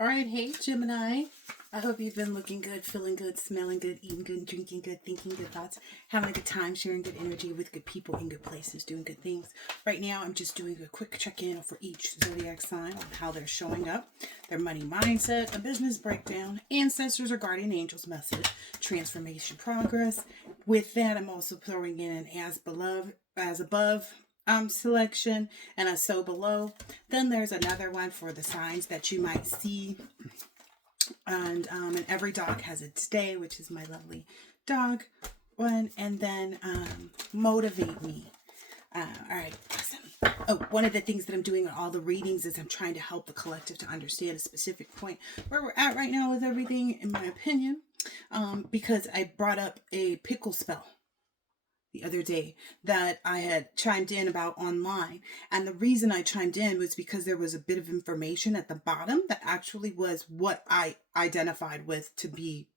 All right, hey Gemini. I hope you've been looking good, feeling good, smelling good, eating good, drinking good, thinking good thoughts, having a good time, sharing good energy with good people in good places, doing good things. Right now, I'm just doing a quick check-in for each zodiac sign on how they're showing up, their money mindset, a business breakdown, ancestors or guardian angels message, transformation progress. With that, I'm also throwing in an as above selection and a so below. Then there's another one for the signs that you might see, and every dog has its day, which is my lovely dog one. And then motivate me. All right, awesome. Oh, one of the things that I'm doing on all the readings is I'm trying to help the collective to understand a specific point where we're at right now with everything, in my opinion, because I brought up a pickle spell the other day that I had chimed in about online. And the reason I chimed in was because there was a bit of information at the bottom that actually was what I identified with to be,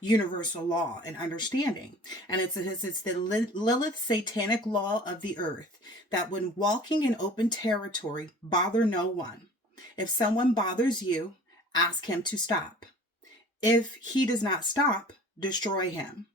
universal law and understanding. And it's the Lilith satanic law of the earth that when walking in open territory, bother no one. If someone bothers you, ask him to stop. If he does not stop, destroy him.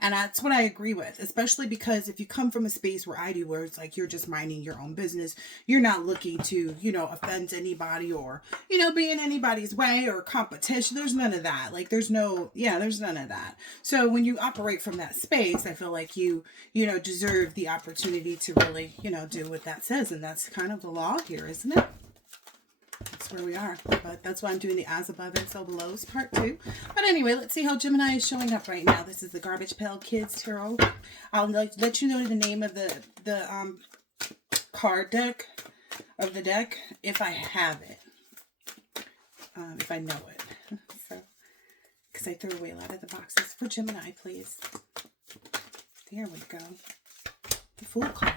And that's what I agree with, especially because if you come from a space where I do, where it's like you're just minding your own business, you're not looking to, offend anybody or, be in anybody's way or competition. There's none of that. Like there's none of that. So when you operate from that space, I feel like you deserve the opportunity to really, do what that says. And that's kind of the law here, isn't it? That's where we are. But that's why I'm doing the as above and so below's part 2. But anyway, let's see how Gemini is showing up right now. This is the Garbage Pail Kids Tarot. I'll let you know the name of the card deck of the deck if I have it. If I know it. So, because I threw away a lot of the boxes. For Gemini, please. There we go. The Fool card.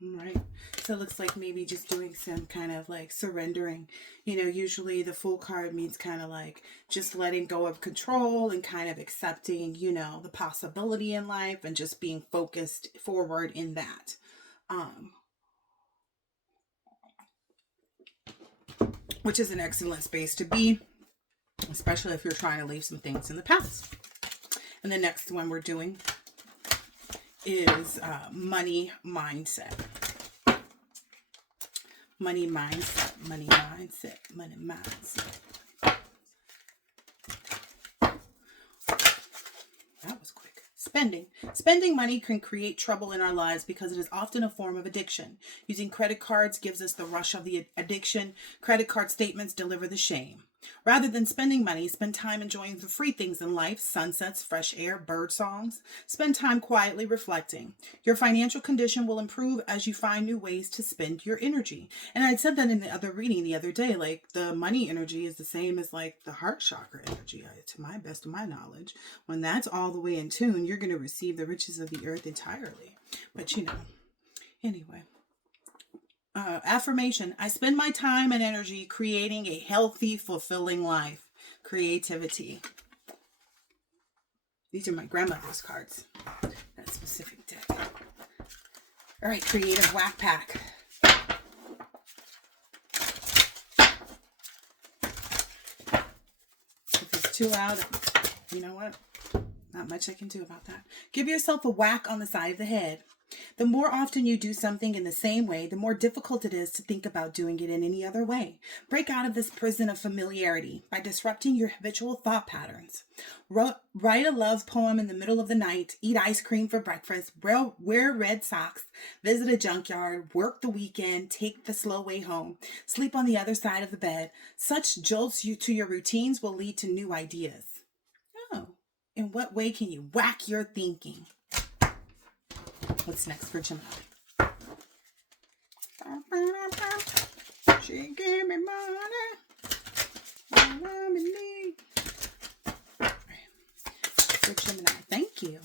All right. So it looks like maybe just doing some kind of like surrendering. Usually the Fool card means kind of like just letting go of control and kind of accepting, the possibility in life and just being focused forward in that. Which is an excellent space to be, especially if you're trying to leave some things in the past. And the next one we're doing is money mindset. Money mindset, money mindset, money mindset. That was quick. Spending money can create trouble in our lives because it is often a form of addiction. Using credit cards gives us the rush of the addiction. Credit card statements deliver the shame. Rather than spending money, spend time enjoying the free things in life, sunsets, fresh air, bird songs. Spend time quietly reflecting. Your financial condition will improve as you find new ways to spend your energy. And I said that in the other reading the other day, like the money energy is the same as like the heart chakra energy, to my best of my knowledge. When that's all the way in tune, you're going to receive the riches of the earth entirely. But anyway. Affirmation. I spend my time and energy creating a healthy, fulfilling life. Creativity. These are my grandmother's cards. That specific deck. All right, creative whack pack. If it's too loud, you know what? Not much I can do about that. Give yourself a whack on the side of the head. The more often you do something in the same way, the more difficult it is to think about doing it in any other way. Break out of this prison of familiarity by disrupting your habitual thought patterns. Write a love poem in the middle of the night, eat ice cream for breakfast, wear red socks, visit a junkyard, work the weekend, take the slow way home, sleep on the other side of the bed. Such jolts to your routines will lead to new ideas. Oh, in what way can you whack your thinking? What's next for Gemini? She gave me money. For Gemini, thank you.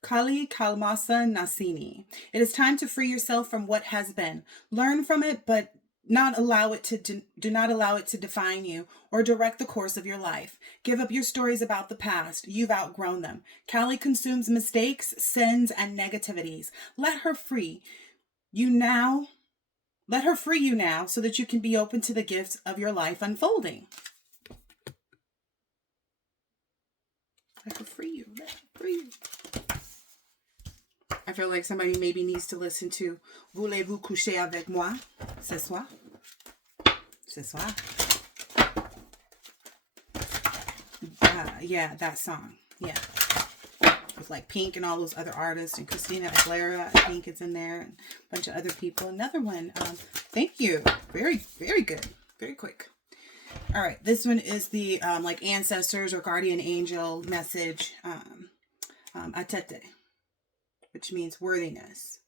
Kali Kalmasa Nasini. It is time to free yourself from what has been. Learn from it, but do not allow it to define you or direct the course of your life. Give up your stories about the past. You've outgrown them. Kali consumes mistakes, sins, and negativities. Let her free. you now. Let her free you now so that you can be open to the gifts of your life unfolding. Let her free you. Let her free you. I feel like somebody maybe needs to listen to Voulez-vous coucher avec moi ce soir? Ce soir. Yeah, that song. Yeah. With like Pink and all those other artists, and Christina Aguilera, I think it's in there, and a bunch of other people. Another one. Thank you. Very, very good. Very quick. All right. This one is the like ancestors or guardian angel message. Atete, which means worthiness.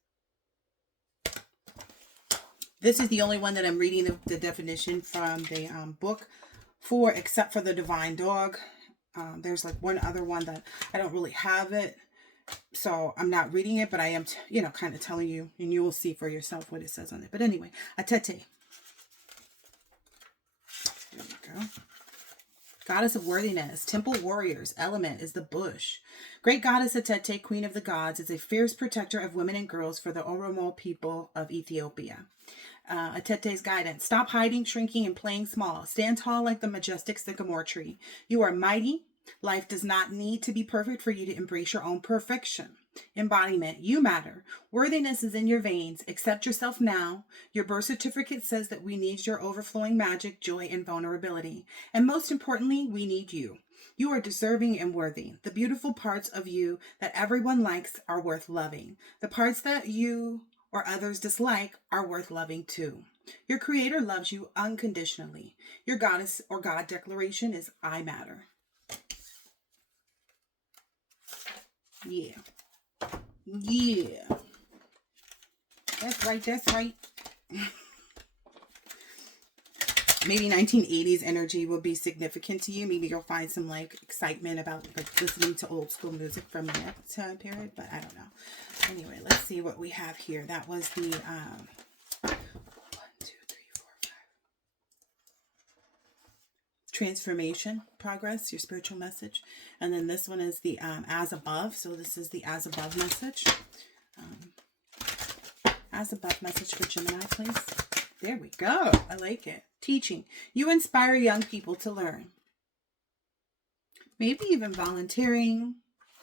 This is the only one that I'm reading the definition from the book for, except for the divine dog. There's like one other one that I don't really have it, so I'm not reading it, but I am, kind of telling you, and you will see for yourself what it says on it. But anyway, Atete. There we go. Goddess of worthiness, temple warriors, element is the bush. Great goddess Atete, queen of the gods, is a fierce protector of women and girls for the Oromo people of Ethiopia. Atete's guidance. Stop hiding, shrinking, and playing small. Stand tall like the majestic sycamore tree. You are mighty. Life does not need to be perfect for you to embrace your own perfection. Embodiment. You matter. Worthiness is in your veins. Accept yourself now. Your birth certificate says that we need your overflowing magic, joy, and vulnerability. And most importantly, we need you. You are deserving and worthy. The beautiful parts of you that everyone likes are worth loving. The parts that you or others dislike are worth loving too. Your creator loves you unconditionally. Your goddess or God declaration is I matter. Yeah. Yeah. That's right. That's right. Maybe 1980s energy will be significant to you. Maybe you'll find some like excitement about like listening to old school music from that time period, but I don't know. Anyway, let's see what we have here. That was the 1, 2, 3, 4, 5. Transformation, progress, your spiritual message. And then this one is the as above. So this is the as above message. As above message for Gemini, please. There we go. I like it. Teaching. You inspire young people to learn. Maybe even volunteering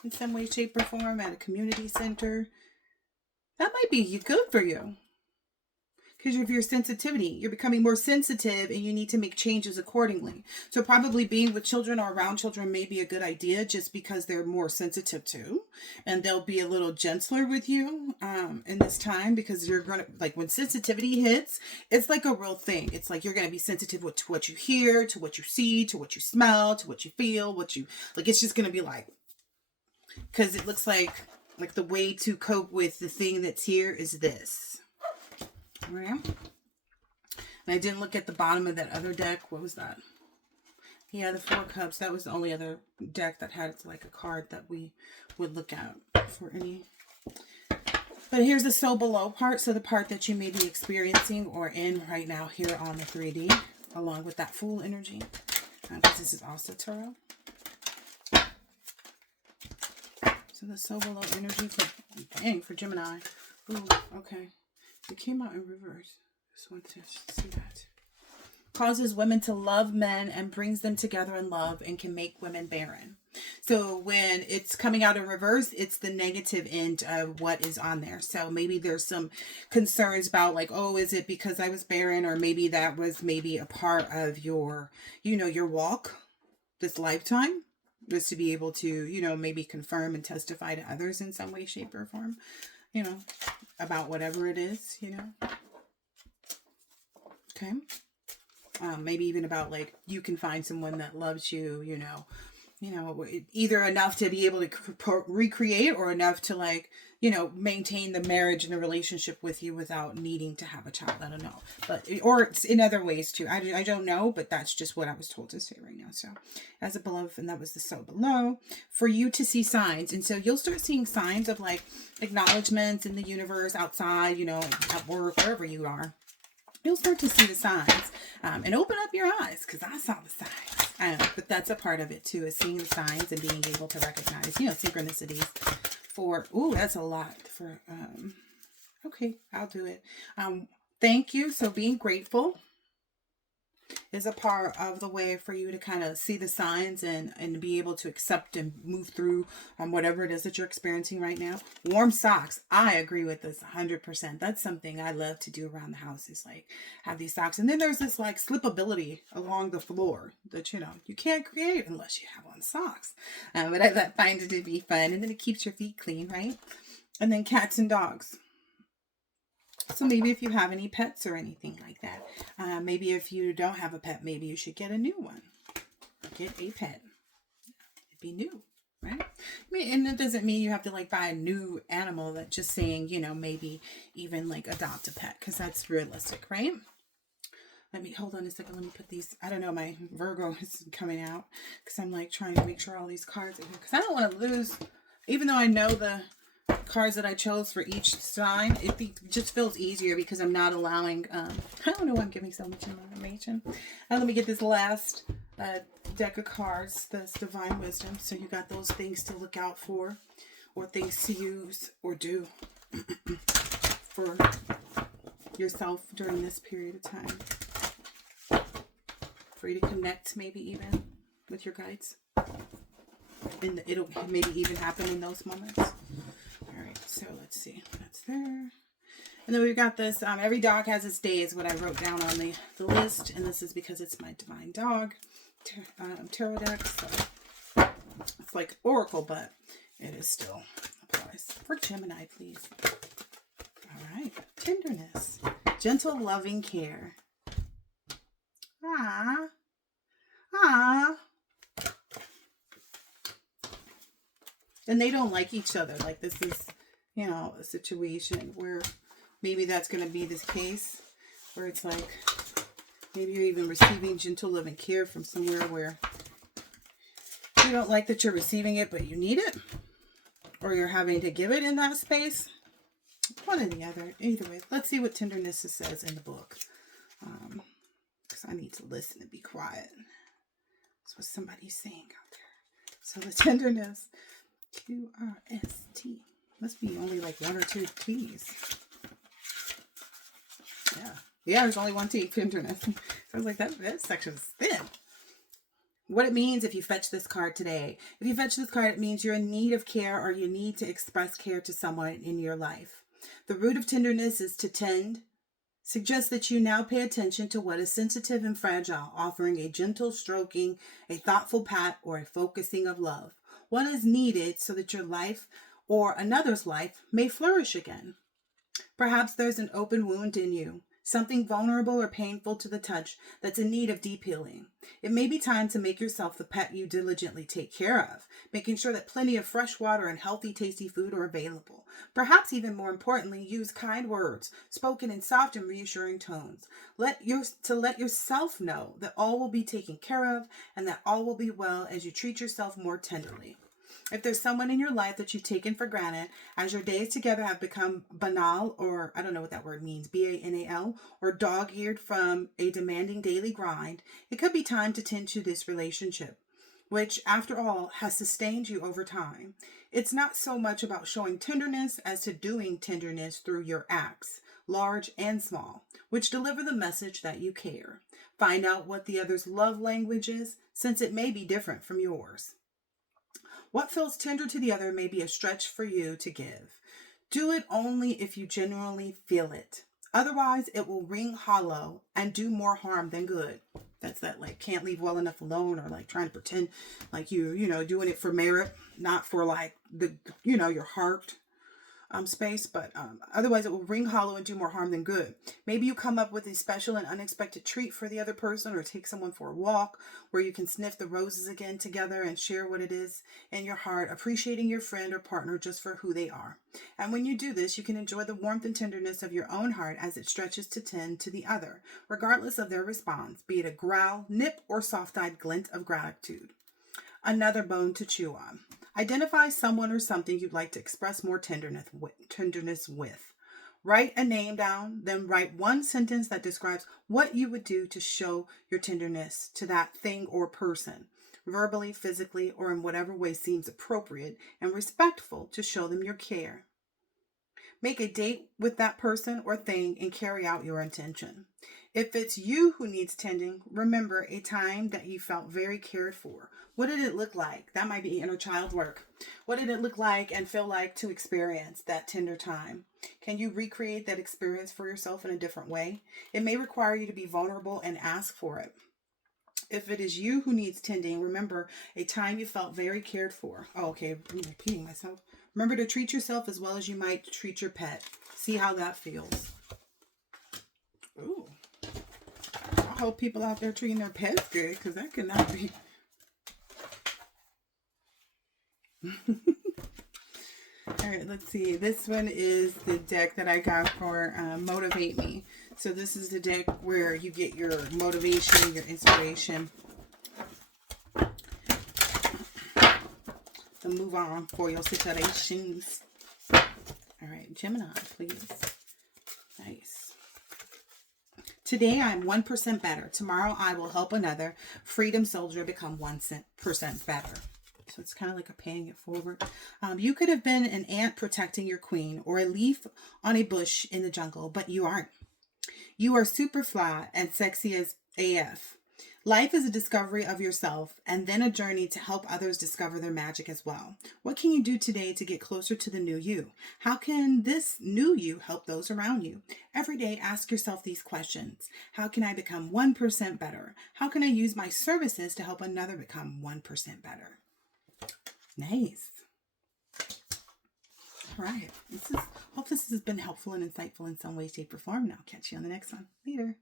in some way, shape, or form at a community center. That might be good for you. Because of your sensitivity, you're becoming more sensitive and you need to make changes accordingly. So probably being with children or around children may be a good idea just because they're more sensitive too. And they'll be a little gentler with you in this time, because you're going to, like when sensitivity hits, it's like a real thing. It's like you're going to be sensitive to what you hear, to what you see, to what you smell, to what you feel, it's just going to be like, because it looks like the way to cope with the thing that's here is this. Right. And I didn't look at the bottom of that other deck. What was that? Yeah, the 4 Cups. That was the only other deck that had like a card that we would look at for any. But here's the so below part. So the part that you may be experiencing or in right now here on the 3D, along with that Fool energy. Because this is also Tarot. So the so below energy for Gemini. Ooh, okay. It came out in reverse. Just want to see that. Causes women to love men and brings them together in love and can make women barren. So when it's coming out in reverse, it's the negative end of what is on there. So maybe there's some concerns about like, oh, is it because I was barren? Or maybe that was maybe a part of your, your walk this lifetime. Was to be able to, maybe confirm and testify to others in some way, shape, or form. About whatever it is, Okay. Maybe even about like, you can find someone that loves you, either enough to be able to recreate or enough to like, maintain the marriage and the relationship with you without needing to have a child. I don't know, or it's in other ways too. I don't know, but that's just what I was told to say right now. So as above, and that was the so below, for you to see signs. And so you'll start seeing signs of like acknowledgements in the universe, outside, at work, wherever you are. You'll start to see the signs and open up your eyes, because I saw the signs. But that's a part of it too, is seeing the signs and being able to recognize, synchronicities for, ooh, that's a lot for, okay. Okay, I'll do it. Thank you. So being grateful is a part of the way for you to kind of see the signs and be able to accept and move through whatever it is that you're experiencing right now. Warm socks. I agree with this 100%. That's something I love to do around the house, is like have these socks. And then there's this like slippability along the floor that, you know, you can't create unless you have on socks. But I find it to be fun. And then it keeps your feet clean, right? And then cats and dogs. So maybe if you have any pets or anything like that, maybe if you don't have a pet, maybe you should get a new one. Get a pet. It'd be new, right? I mean, and it doesn't mean you have to like buy a new animal. That's just saying, you know, maybe even like adopt a pet, because that's realistic, right? Let me, hold on a second. Let me put these, I don't know, my Virgo is coming out because I'm like trying to make sure all these cards are here, because I don't want to lose, even though I know the cards that I chose for each sign, just feels easier because I'm not allowing, I don't know why I'm giving so much information. Let me get this last deck of cards, this Divine Wisdom. So you got those things to look out for, or things to use or do for yourself during this period of time. For you to connect maybe even with your guides. And it'll maybe even happen in those moments. Alright, so let's see. That's there. And then we've got this, every dog has its day is what I wrote down on the list. And this is because it's my divine dog tarot deck. So it's like Oracle, but it is still applies. For Gemini, please. Alright, tenderness. Gentle, loving care. Ah. Ah. And they don't like each other. Like this is, you know, a situation where maybe that's going to be this case where it's like maybe you're even receiving gentle love and care from somewhere where you don't like that you're receiving it, but you need it, or you're having to give it in that space. One or the other. Either way, let's see what tenderness says in the book. Because I need to listen and be quiet. That's what somebody's saying out there. So the tenderness. QRST. Must be only like one or two T's. Yeah. Yeah, there's only one T. Tenderness. So I was like, that section's thin. What it means if you fetch this card today. If you fetch this card, it means you're in need of care, or you need to express care to someone in your life. The root of tenderness is to tend. Suggests that you now pay attention to what is sensitive and fragile, offering a gentle stroking, a thoughtful pat, or a focusing of love. What is needed so that your life or another's life may flourish again. Perhaps there's an open wound in you, something vulnerable or painful to the touch that's in need of deep healing. It may be time to make yourself the pet you diligently take care of, making sure that plenty of fresh water and healthy, tasty food are available. Perhaps even more importantly, use kind words, spoken in soft and reassuring tones. Let yourself know that all will be taken care of and that all will be well as you treat yourself more tenderly. If there's someone in your life that you've taken for granted, as your days together have become banal, or I don't know what that word means, BANAL, or dog-eared from a demanding daily grind, it could be time to tend to this relationship, which, after all, has sustained you over time. It's not so much about showing tenderness as to doing tenderness through your acts, large and small, which deliver the message that you care. Find out what the other's love language is, since it may be different from yours. What feels tender to the other may be a stretch for you to give. Do it only if you genuinely feel it. Otherwise, it will ring hollow and do more harm than good. That's that like can't leave well enough alone, or like trying to pretend like you know, doing it for merit, not for like the, you know, your heart space, but otherwise it will ring hollow and do more harm than good. Maybe you come up with a special and unexpected treat for the other person, or take someone for a walk where you can sniff the roses again together and share what it is in your heart, appreciating your friend or partner just for who they are. And when you do this, you can enjoy the warmth and tenderness of your own heart as it stretches to tend to the other, regardless of their response, be it a growl, nip, or soft-eyed glint of gratitude. Another bone to chew on. Identify someone or something you'd like to express more tenderness with. Write a name down, then write one sentence that describes what you would do to show your tenderness to that thing or person, verbally, physically, or in whatever way seems appropriate and respectful to show them your care. Make a date with that person or thing and carry out your intention. If it's you who needs tending, remember a time that you felt very cared for. What did it look like? That might be inner child work. What did it look like and feel like to experience that tender time? Can you recreate that experience for yourself in a different way? It may require you to be vulnerable and ask for it. If it is you who needs tending, remember a time you felt very cared for. Oh, okay, I'm repeating myself. Remember to treat yourself as well as you might treat your pet. See how that feels. Ooh. I hope people out there treating their pets good, because that could not be. All right, let's see. This one is the deck that I got for Motivate Me. So this is the deck where you get your motivation, your inspiration to move on for your situations. All right, Gemini, please. Nice. Today I'm 1% better. Tomorrow I will help another freedom soldier become 1% better. So it's kind of like a paying it forward. You could have been an ant protecting your queen or a leaf on a bush in the jungle, but you aren't. You are super fly and sexy as AF. Life is a discovery of yourself and then a journey to help others discover their magic as well. What can you do today to get closer to the new you? How can this new you help those around you? Every day, ask yourself these questions. How can I become 1% better? How can I use my services to help another become 1% better? Nice. All right. Hope this has been helpful and insightful in some way, shape, or form. And I'll catch you on the next one. Later.